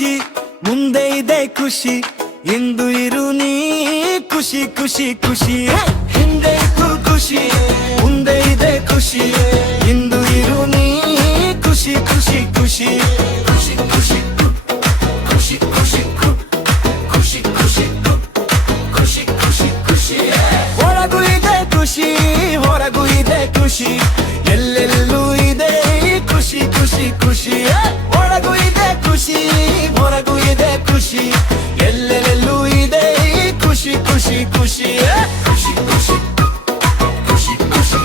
ಖುಷಿ ಮುಂದೆ ಇದೆ ಖುಷಿ ಇಂದು ಇರು ನೀ ಖುಷಿ ಖುಷಿ ಖುಷಿ ಹಿಂದೆ ಇತ್ತು ಖುಷಿ ಮುಂದೆ ಇದೆ ಖುಷಿ ಇಂದು ಇರು ನೀ ಖುಷಿ ಖುಷಿ ಖುಷಿ ಖುಷಿ ಖುಷಿ ಖುಷಿ ಖುಷಿ ಖುಷಿ ಖುಷಿ ಖುಷಿ ಖುಷಿ ಖುಷಿ ಹೊರಗೂ ಇದೆ ಖುಷಿ ಹೊರಗೂ ಇದೆ ಖುಷಿ ಎಲ್ಲೆಲ್ಲೂ ಇದೆ ಖುಷಿ ಖುಷಿ ಖುಷಿ ಒಳಗೂ ಇದೆ ಖುಷಿ ಹೊರಗೂ ಇದೆ ಖುಷಿ ಎಲ್ಲೆಲ್ಲೂ ಇದೆ ಖುಷಿ ಖುಷಿ ಖುಷಿ ಖುಷಿ ಖುಷಿ ಖುಷಿ ಖುಷಿ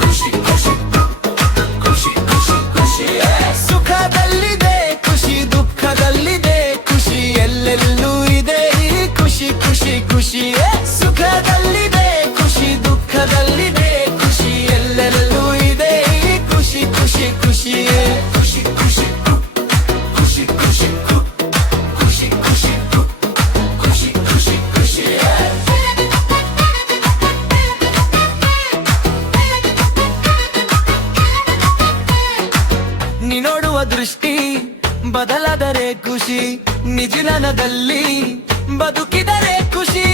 ಖುಷಿ ಖುಷಿ ಖುಷಿ ಖುಷಿ ಖುಷಿ ಸುಖದಲ್ಲಿದೆ ಖುಷಿ ದುಃಖದಲ್ಲಿದೆ ಖುಷಿ ಎಲ್ಲೆಲ್ಲೂ ಇದೆ ಖುಷಿ ಖುಷಿ ಖುಷಿ ಸುಖದಲ್ಲಿದೆ ಖುಷಿ ದುಃಖದಲ್ಲಿದೆ ಖುಷಿ ಎಲ್ಲೆಲ್ಲೂ ಇದೆ ಖುಷಿ ಖುಷಿ ಖುಷಿ ಖುಷಿ ಖುಷಿ ಖುಷಿ ಖುಷಿ ಖುಷಿ ಖುಷಿ ಖುಷಿ ಖುಷಿ ಖುಷಿ ನೀ ನೋಡುವ ದೃಷ್ಟಿ ಬದಲಾದರೆ ಖುಷಿ ನಿಜನದಲ್ಲಿ ಬದುಕಿದರೆ ಖುಷಿ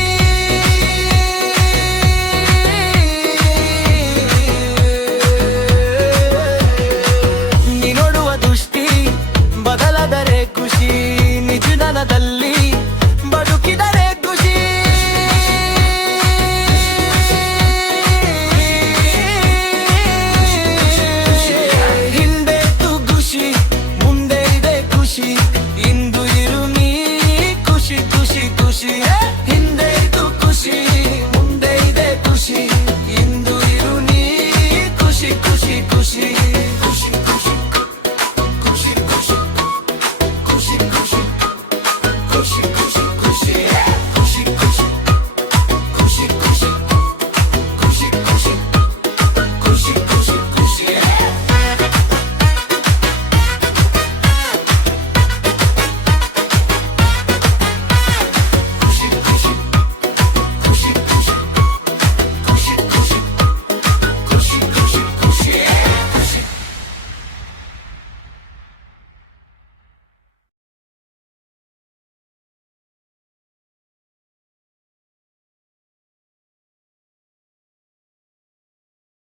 ನೀ ನೋಡುವ ದೃಷ್ಟಿ ಬದಲಾದರೆ ಖುಷಿ ನಿಜನದಲ್ಲಿ ಬದುಕಿದರೆ ಖುಷಿ ಹಿಂದೆ ಇತ್ತು ಖುಷಿ ಮುಂದೆ ಇದೆ ಖುಷಿ ಇಂದು ಇರು ನೀ ಖುಷಿ ಖುಷಿ ಖುಷಿ